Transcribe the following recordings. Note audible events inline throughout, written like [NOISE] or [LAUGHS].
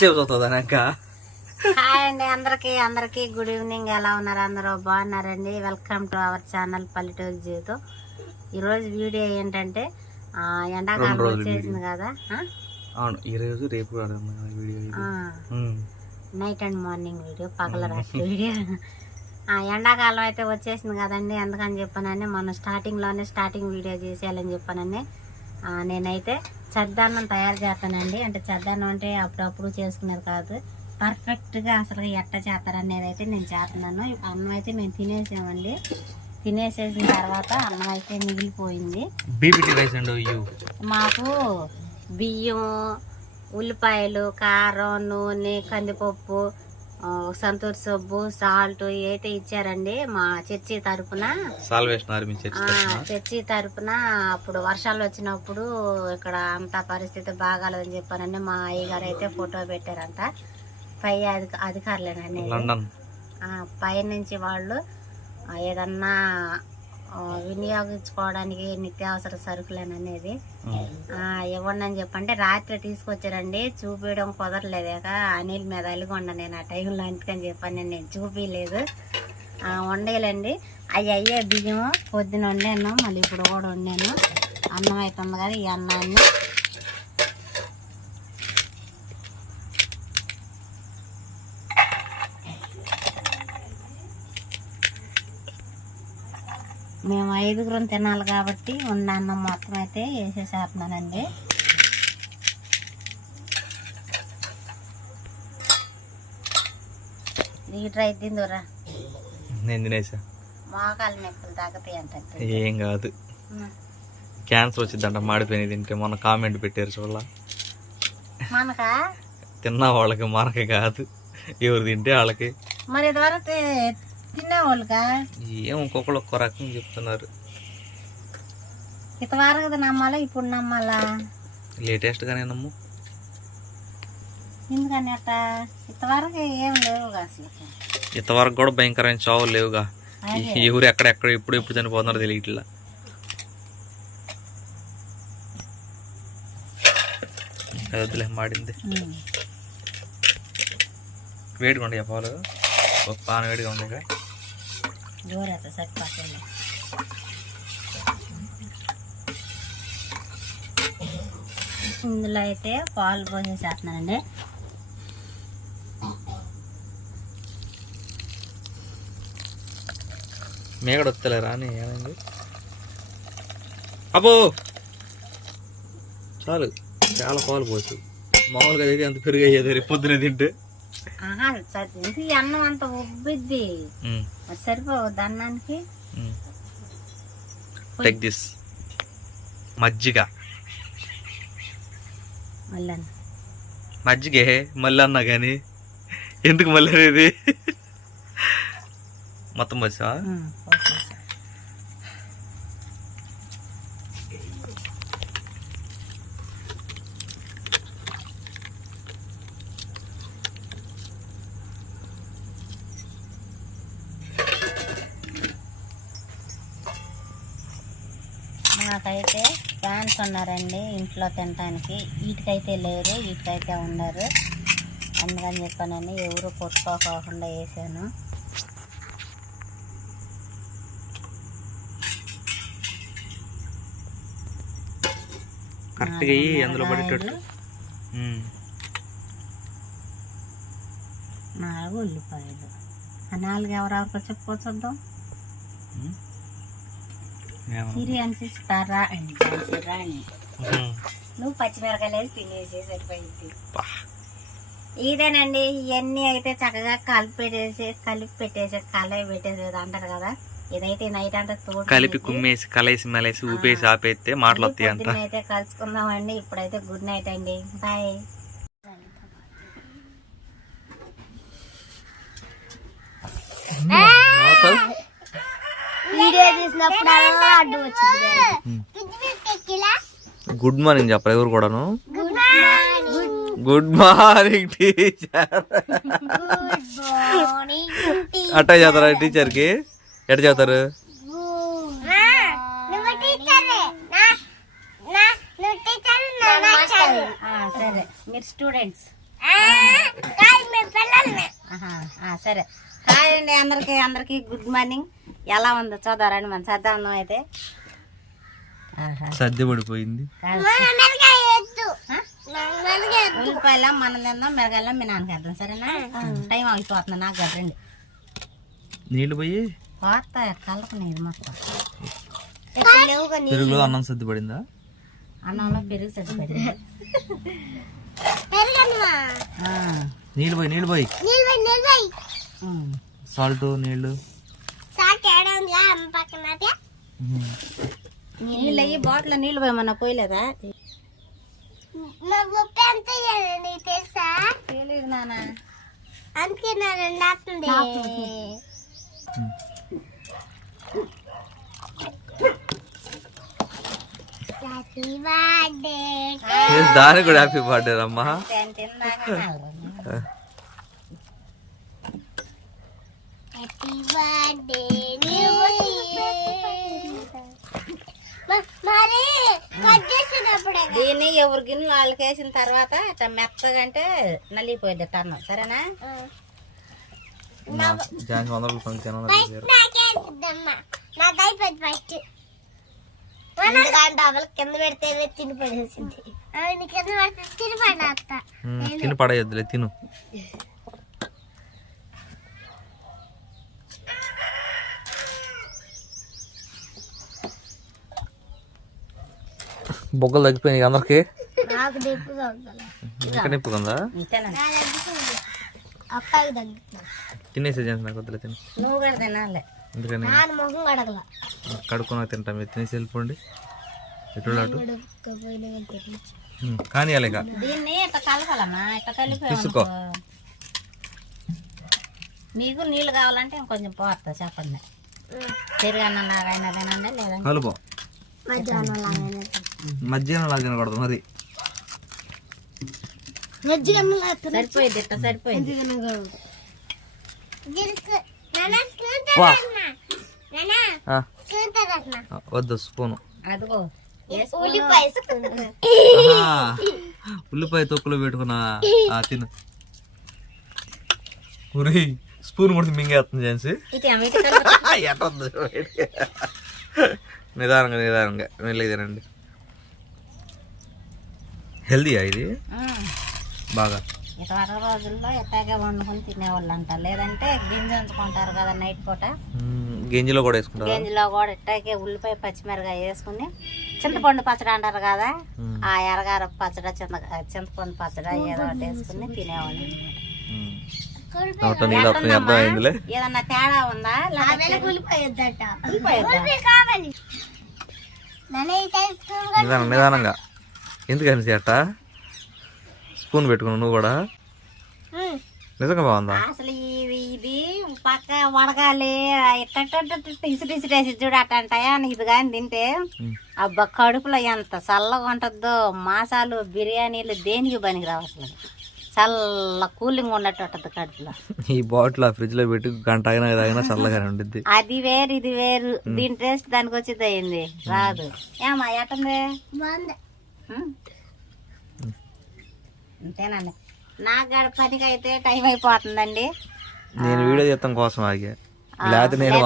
ఎంతసేపు చూస్తుంది ఇంకా హాయ్ అండి అందరికి అందరికి గుడ్ ఈవినింగ్. ఎలా ఉన్నారు అందరూ? బాగున్నారండి? వెల్కమ్ టు అవర్ ఛానల్ పల్లెటూరు జీవితం. ఈరోజు వీడియో ఏంటంటే ఎండాకాలం వచ్చేసింది కదా అవును ఈ రోజు రేపు video. Night and morning video పగల రాత్రి వీడియో ఆ, ఎండాకాలం అయితే వచ్చేసింది కదండి. అందుకని చెప్పానని మనం స్టార్టింగ్లోనే స్టార్టింగ్ వీడియో చేసేయాలని చెప్పానని ఆ, నేనైతే చద్దన్నం తయారు చేస్తానండి. అంటే చద్దన్నం అంటే అప్పుడప్పుడు చేసుకునేది కాదు. పర్ఫెక్ట్గా అసలు ఎట్ట చేస్తారనేది అయితే నేను చేస్తున్నాను. అన్నం అయితే మేము తినేసామండి. తినేసేసిన తర్వాత అన్నం అయితే మిగిలిపోయింది. మాకు బియ్యం ఉల్లిపాయలు కారం నూనె కందిపప్పు సంతూర్ సబ్బు సాల్ట్ అయితే ఇచ్చారండి మా చర్చి తరపున. చర్చ్ తరపున. అప్పుడు వర్షాలు వచ్చినప్పుడు ఇక్కడ అంత పరిస్థితి బాగాలేదని చెప్పానండి. మా అయ్యగారు అయితే ఫోటో పెట్టారంట. పై అధిక అధికారులేనండి ఆ, పైనుంచి వాళ్ళు ఏదన్నా వినియోగించుకోవడానికి నిత్యావసర సరుకులని అనేది ఇవ్వండి అని చెప్పంటే రాత్రి తీసుకొచ్చారండి చూపించడం కుదరలేదాక అనిల్ మీద అలిగొండ నేను ఆ టైంలో అందుకని చెప్పాను నేను చూపించలేదు వండేయాలండి అవి అయ్యే బియ్యం పొద్దున వండాను మళ్ళీ ఇప్పుడు కూడా వండాను. అన్నం అవుతుంది కదా ఈ అన్నాన్ని. మేము ఐదుగురం తినాలి కాబట్టి ఉన్న అన్నం మొత్తం అయితే వేసేసేస్తున్నానండి. లీటర్ అయితే దూరా నేను తినేసా. మోకాలు నొప్పులు తగ్గుతాయి అంటే ఏం కాదు. క్యాన్సర్ వచ్చిందంట మాడిపోయినది తింటే మొన్న కామెంట్ పెట్టారు చూడాల. మనకా? తిన్న వాళ్ళకి మనకి కాదు ఎవరు తింటే వాళ్ళకి. మరి ఇదివరకు తి- తినేవాళ్ళుగా ఏం ఒక్కొక్కరు ఒక్కో రకంగా చెప్తున్నారు. ఇంతవరకు నమ్మాలా ఇప్పుడు నమ్మాలా? లేటెస్ట్ గానే నమ్ము. ఎందుకని అట్ట? ఇంతవరకు ఏం లేవుగా అసలు? ఇంతవరకు కూడా భయంకరమైన చావులు లేవుగా. ఎవరు ఎక్కడెక్కడ ఎప్పుడు ఎప్పుడు చనిపోతున్నారో తెలియట్లా. మాడింది. వేడిగా ఉండే పాలు ఒక పాన వేడిగా ఉండేగా జోరైతే సరిపోతుంది ఇందులో అయితే పాలు పోసేసేస్తున్నానండి చేస్తున్నానండి. వస్తలేరా అని ఏమైంది? అబ్బో! చాలు చాలా పాలు పోసు మామూలుగా అయితే అంత పెరుగు అయ్యేది రేపు పొద్దున తింటే. ఇది అన్నం అంత ఉబ్బిద్ది? సరిపోవద్దు అన్నానికి. టేక్ దిస్ మజ్జిగ. మళ్ళీ మజ్జిగే మళ్ళీ అన్నా కానీ ఎందుకు మళ్ళీ అనేది మొత్తం వచ్చా మాకైతే ఫ్యాన్స్ ఉన్నారండి ఇంట్లో తినడానికి వీటికైతే లేరు వీటికైతే ఉన్నారు అందుకని చెప్పానని ఎవరు కొట్టుకోకుండా వేసాను. కరెక్ట్గా అయ్యి అందులో పడేటట్టు. ఉమ్. నాలుగు ఉల్లిపాయలు. ఆ నాలుగు ఎవరెవరికి చెప్పుకోవచ్చుద్దాం స్టారా అండి సిరా అని. నువ్వు పచ్చిమిరకాయలు వేసి తినేసి సరిపోయింది. ఇదేనండి ఇవన్నీ అయితే చక్కగా కలిపి పెట్టేసి కలిపి పెట్టేసి కలయి పెట్టేసేది అంటారు కదా. ఇదైతే నైట్ అంతా తోడు కలిపి కుమ్మేసి కలేసి మెలేసి ఊపేసి ఆపేస్తే మాటలు వస్తాయి అంట అయితే కలుసుకుందామండి. ఇప్పుడైతే గుడ్ నైట్ అండి. బాయ్. వీడియో తీసినప్పుడు అడ్డు వచ్చింది గుడ్ మార్నింగ్ చెప్పరా ఎవరు కూడాను? Good morning teacher. అట్టా చదువుతారా టీచర్కి ఎట్ట చదువుతారు సరే. మీరు స్టూడెంట్స్. సరే. హాయ్ అండి అందరికి అందరికి గుడ్ మార్నింగ్ ఎలా ఉందో? చూద్దారండి మన సద్దాన్నం అయితే. ఆహా. సర్ది పడిపోయింది? ఉల్లిపాయల మనం తిందాం మిరగాయల మీ నాన్నకి వేద్దాం. సరేనా? టైం అయిపోతుంది నాకు కదండి నీళ్ళు పోయి? కొత్త కలపలేదు మొత్తం. పెరుగులో అన్నం సర్ది పడిందా? అన్నంలో పెరుగు సరిపడి నీళ్ళు పోయి నీళ్ళు పోయి. సాల్ట్ నీళ్ళు. ఉమ్. నీళ్ళు అయ్యి బాటిల్ నీళ్ళు పోయమన్నా పోయలేదా? తెలియదు నాన్న. అందుకే నా రెండు ఆపుతుంది ఉమ్. హ్యాపీ బర్త్డే ఏ, దాని కూడా హ్యాపీ బర్త్డే అమ్మా హ్యాపీ బర్త్డే మరి కట్ చేసినప్పుడే దీన్ని ఎవరి గిన్నెలు వాళ్ళకి వేసిన తర్వాత ఇట్లా మెత్తగా అంటే నలిగిపోయింది టన్ను సరేనా? జాన్స్ వంద రూపాయలు వేసిద్దమ్మా. నాది అయిపోయింది ఫస్ట్ కింద పెడితే తిని పడేసింది. కింద పెడితే తిని పడేస్తా. తిని పడేయద్దులే తిను. బొగ్గలు తగ్గిపోయినాయి అందరికి. ఇంకా నిప్పుకుందా తినేసే నాకు వద్దులే తిను. ఎందుకని? కడుక్కున్నా తింటాం. మీరు తినేసి వెళ్ళిపోండి. ఎటు అటు? కానీ కలిపి తీసుకో. మీకు నీళ్ళు కావాలంటే ఇంకొంచెం పోతా చెప్పండి. పెరుగన్న నాగైనా తినండి లేదంటే కలుపు. మధ్యాహ్నం మధ్యాహ్నం లాగా తినకూడదు మరి. సరిపోయింది ఇట్లా సరిపోయింది. వద్దు స్పూను. ఉల్లిపాయ తొక్కులో పెట్టుకున్నా ఆ, తిను. ఉరి స్పూన్ కొడితే మింగేస్తుంది కలుపు. [LAUGHS] ఎట్టొద్దు నిదానంగా నిదానంగా మెల్లిగా తినండి. హెల్దీయా ఇది. బాగా. ఇటువరకు రోజుల్లో ఎట్టాగే వండుకొని తినేవాళ్ళు అంట లేదంటే గింజ ఉంచుకుంటారు కదా నైట్ పూట. గింజలో కూడా వేసుకుంటారా? గింజలో కూడా ఇట్టాగే ఉల్లిపాయ పచ్చిమిరకాయ వేసుకుని చింతపండు పచ్చడి అంటారు కదా. ఆ ఎరగార పచ్చడి చింత చింతపండు పచ్చడి ఏదో ఒకటి వేసుకుని తినేవాళ్ళు ఏదన్నా తేడా ఉందా? నిదానంగా. ఎందుకని అట్ట స్పూన్ పెట్టుకున్నావు నువ్వు కూడా? నిజంగా బాగుందా? అసలు ఇది ఇది పక్క వడగాలి ఇట్ట ఇసురు ఇసురేసి చూడు అట్ట అంటాయా ఇది కానీ తింటే. అబ్బా కడుపులో ఎంత చల్లగా ఉంటుందో మాసాలు బిర్యానీలు దేనికి పనికిరావు అసలు? చల్ల కూలింగ్ ఉన్నట్టు ఉంటుంది కడుపులో. ఈ బాటిల్ ఆ ఫ్రిడ్జ్లో పెట్టి గంట తాగినా చల్లగానే ఉండిద్ది. అది వేరు ఇది వేరు. దీని టేస్ట్ దానికి వచ్చింది అయింది రాదు. ఏమా ఎట్టుంది బాగుంది. అంతేనండి నాకు గడ పనికి అయితే టైం అయిపోతుందండి. నేను వీడియో చేస్తాం కోసం ఆగా. లేకపోతే నేను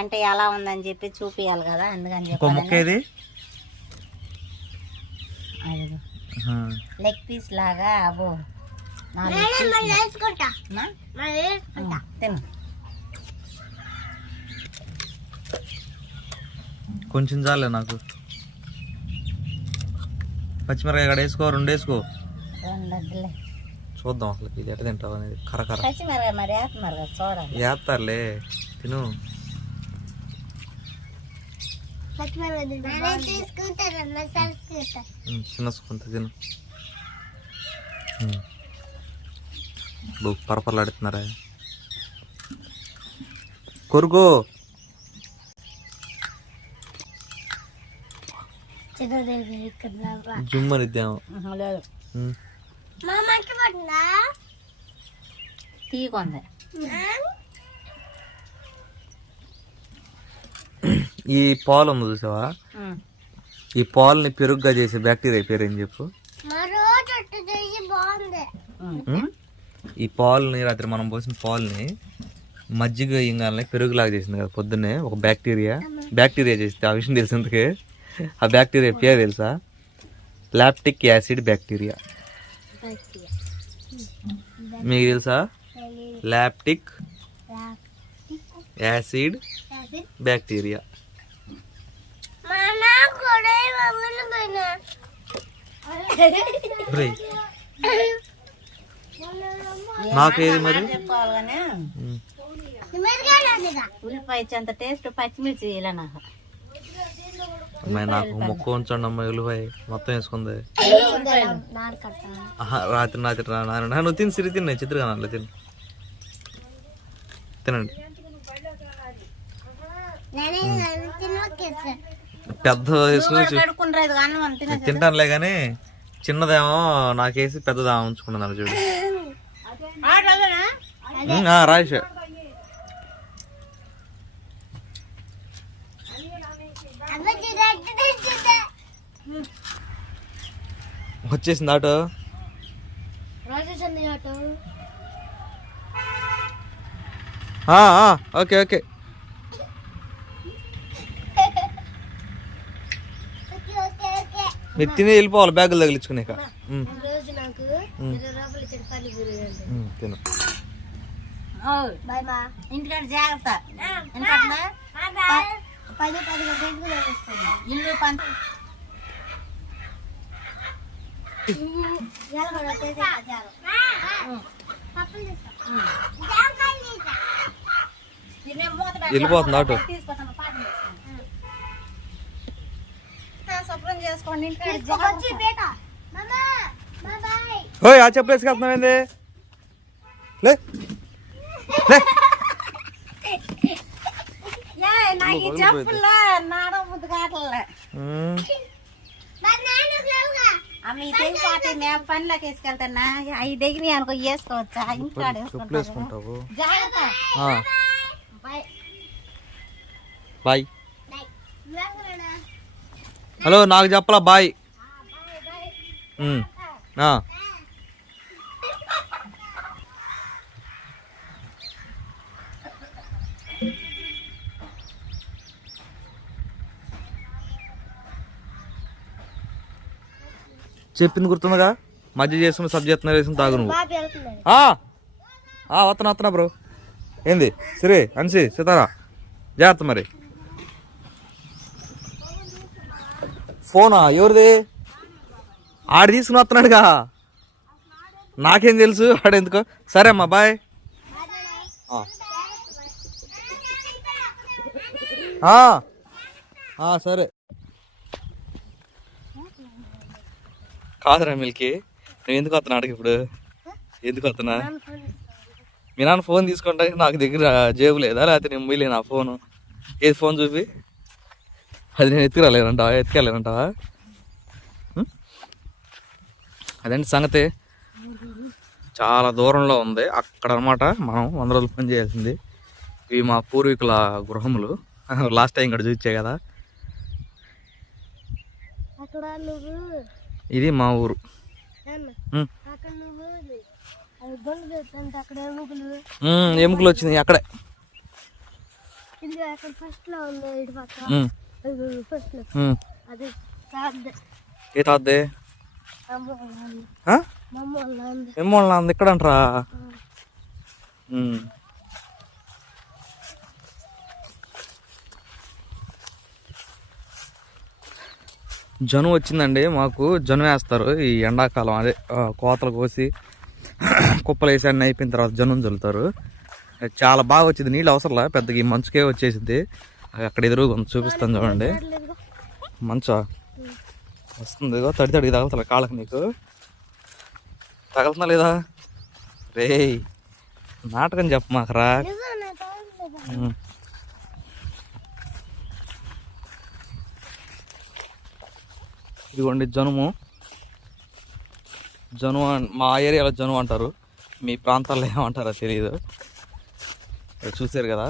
అంటే ఎలా ఉందని చెప్పి చూపియాలి కదా అందుకని చెప్పి ముక్క ఇది లెగ్ పీస్ లాగా. అబో తిను. కొంచెం చాలే నాకు. పచ్చిమిరకాయ ఇక్కడ వేసుకో రెండు వేసుకో. చూద్దాం అసలు ఇది ఎట్ట తింటావు అనేది. కరకర వేస్తారులే తిను. చిన్న స్పూన్ తిను. పరపరలాడుతున్నారా? కొరుకో. ఇద్దాము తీకుంది ఈ పాలు ఉంది చూసావా? ఈ పాలని పెరుగుగా చేసే బ్యాక్టీరియా పేరు ఏం చెప్పు? ఈ పాలుని రాత్రి మనం పోసిన పాలుని మజ్జిగ ఇంగాలని పెరుగులాగా చేసింది కదా పొద్దున్నే ఒక బ్యాక్టీరియా. బ్యాక్టీరియా చేసింది ఆ విషయం తెలిసిందుకే ఆ బ్యాక్టీరియా పేరు తెలుసా? లాప్టిక్ యాసిడ్ బ్యాక్టీరియా మీకు తెలుసా? లాప్టిక్ యాసిడ్ బ్యాక్టీరియా నాకేది మరి? ఉల్లిపాయ టేస్ట్ పచ్చిమిర్చి ఇలా నాకు. అమ్మాయి నాకు ముక్క ఉంచండి అమ్మాయి ఉల్లిపాయ మొత్తం వేసుకుంది. రాత్రి రాత్రి నాన్న నువ్వు తిని సిరి తిన్నాయి చిత్రగా నాన్న తిను. తినండి. పెద్ద వేసుకుని తింటానులే కానీ చిన్నదేమో నాకేసి పెద్దదా ఉంచుకున్నాను చూడు. రాజేష్ అమ్మ చూడండి చూడండి వచ్చేసింది ఆటో. Okay okay. మీరు తిని వెళ్ళిపోవాలి బ్యాగులు ఉమ్, తిను. బాయ్ మా. ఇంటికాడ జాగ్రత్త. పది పది ఇల్లు పంట వెళ్ళిపోతుంది ఆటో. శుభ్రం చేసుకోండి. ఓయ్ ఆ చెప్పు వేసుకెళ్తున్నావు ఏంది? లే. లే. నాకు ఈ చెప్పుల్లో కావట్లే. అమ్మ ఈ తెలిపాటి మేము పనిలోకి వేసుకెళ్తానా? అవి దగ్గర అనుకో వేసుకోవచ్చా వేసుకుంటావు. జాగ్రత్త. బాయ్. హలో నాకు చెప్పలా బాయ్. చెప్పింది గుర్తుందిగా? మధ్య చేసుకుని సబ్ వేసుకుని తాగు నువ్వు. వస్తున్నా వస్తున్నా బ్రో. ఏంది? సరే అన్సి సీతారా. జాగ్రత్త మరి. ఫోనా? ఎవరిది? ఆడు తీసుకుని వస్తున్నాడుగా నాకేం తెలుసు? ఆడు ఎందుకో? సరే అమ్మా బాయ్. సరే. కాదురా మిల్కి. నువ్వు ఎందుకు వస్తున్నా అడిగి ఇప్పుడు. ఎందుకు వస్తున్నా మీ నాన్న ఫోన్ తీసుకుంటే నాకు దగ్గర జేబు లేదా? లేకపోతే నేను మొయ్యలే నా ఫోను. ఏది ఫోన్ చూపి? అది నేను ఎత్తుకురాలేనంటావా ఎత్తుకెళ్ళానంటావా అదండి అదేంటి సంగతి? చాలా దూరంలో ఉంది. అక్కడ అనమాట మనం వంద రోజులు పని చేయాల్సింది. ఇవి మా పూర్వీకుల గృహములు. [LAUGHS] లాస్ట్ టైం ఇక్కడ చూపించాయి కదా. ఇది మా ఊరు. ఎముకలు. వచ్చినాయి అక్కడే. అక్కడ ఫస్ట్లో ఉంది ఇటు పక్క ఉం, ఫస్ట్లో ఉం. అది కాదు ఏ తాద్దే అమ్మ వాళ్ళ నాన్న. ఆ? మా అమ్మ వాళ్ళ నాన్న. ఏమో నాది ఇక్కడ అంటారా జను వచ్చిందండి. మాకు జను వేస్తారు. ఈ ఎండాకాలం అదే కోతలు కోసి [CLEARS THROAT] కుప్పలు వేసి అన్నీ అయిపోయిన తర్వాత జనం చల్లుతారు. చాలా బాగా వచ్చింది. నీళ్ళు అవసరంలా? పెద్దగా ఈ మంచుకే వచ్చేసింది. అక్కడ ఎదురుగా ఉంది. చూపిస్తాను చూడండి. మంచా? వస్తుంది. ఇదిగో తడి తడికి తగులుతా కాళ్ళకి నీకు. తగులుతున్నా లేదా? రేయ్ నాటకం చెప్ప ఇదిగోండి జనుము. జను మా ఏరియాలో జను అంటారు. మీ ప్రాంతాల్లో ఏమంటారో తెలియదు చూసారు కదా.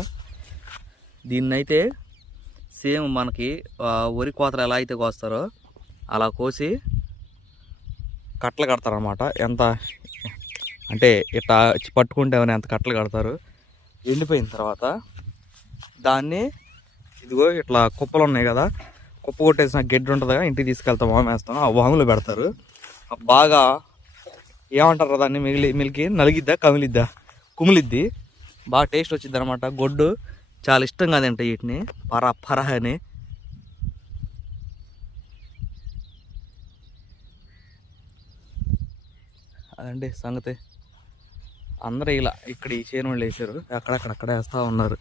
దీన్నైతే సేమ్ మనకి వరి కోతలు ఎలా అయితే కోస్తారో అలా కోసి కట్టలు కడతారనమాట ఎంత అంటే ఇట్లా పట్టుకుంటే ఏమైనా ఎంత కట్టలు కడతారు. ఎండిపోయిన తర్వాత దాన్ని ఇదిగో ఇట్లా కుప్పలు ఉన్నాయి కదా కుప్ప కొట్టేసిన గడ్డి ఉంటుందిగా ఇంటికి తీసుకెళ్తాం వాము వేస్తాం ఆ వాములో పెడతారు. బాగా ఏమంటారు దాన్ని మిగిలి మిలికి నలిగిద్దా కమిలిద్దా? కుమిలిద్ది. బాగా టేస్ట్ వచ్చింది అనమాట గొడ్డు చాలా ఇష్టంగా తింటాయి వీటిని. పర పర అని. అదండి సంగతి. అందరూ ఇలా ఇక్కడ ఈ చేను వాళ్ళు వేసారు. అక్కడక్కడక్కడ వేస్తూ ఉన్నారు.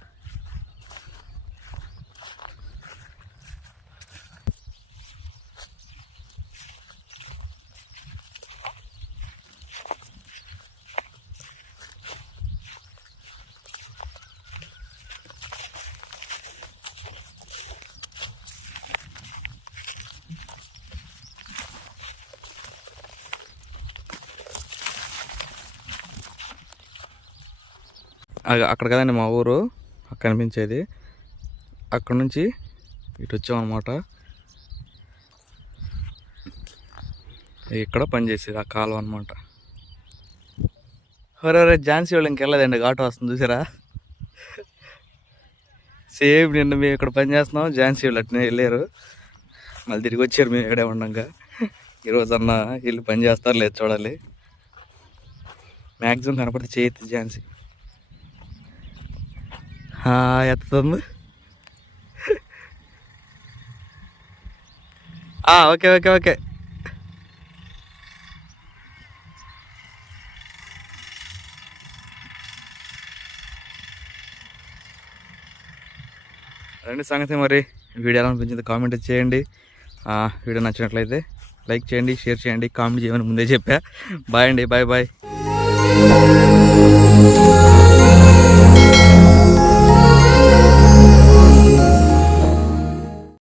అక్కడ కదండి మా ఊరు అక్కడ కనిపించేది. అక్కడ నుంచి ఇటు వచ్చామన్నమాట. ఇక్కడ పనిచేసేది ఆ కాలువ అనమాట ఒరే ఝాన్సీ వాళ్ళు ఇంకెళ్ళదండి ఘాటు వస్తుంది చూసారా? సేమ్ నిన్న మేము ఇక్కడ పని చేస్తున్నాం ఝాన్సీ వాళ్ళు అట్నే వెళ్ళారు. మళ్ళీ తిరిగి వచ్చారు మేము ఇక్కడే ఉండగా. ఈరోజు అన్న వీళ్ళు పని చేస్తారు లేదు చూడాలి. మ్యాక్సిమం కనపడితే చేయొద్దు ఝాన్సీ. ఎత్తుంది ఓకే ఓకే ఓకే రండి సంగతి మరి వీడియో ఎలా అనిపించింది కామెంట్ చేయండి వీడియో నచ్చినట్లయితే లైక్ చేయండి షేర్ చేయండి కామెంట్ చేయమని ముందే చెప్పా బాయ్ అండి బాయ్ బాయ్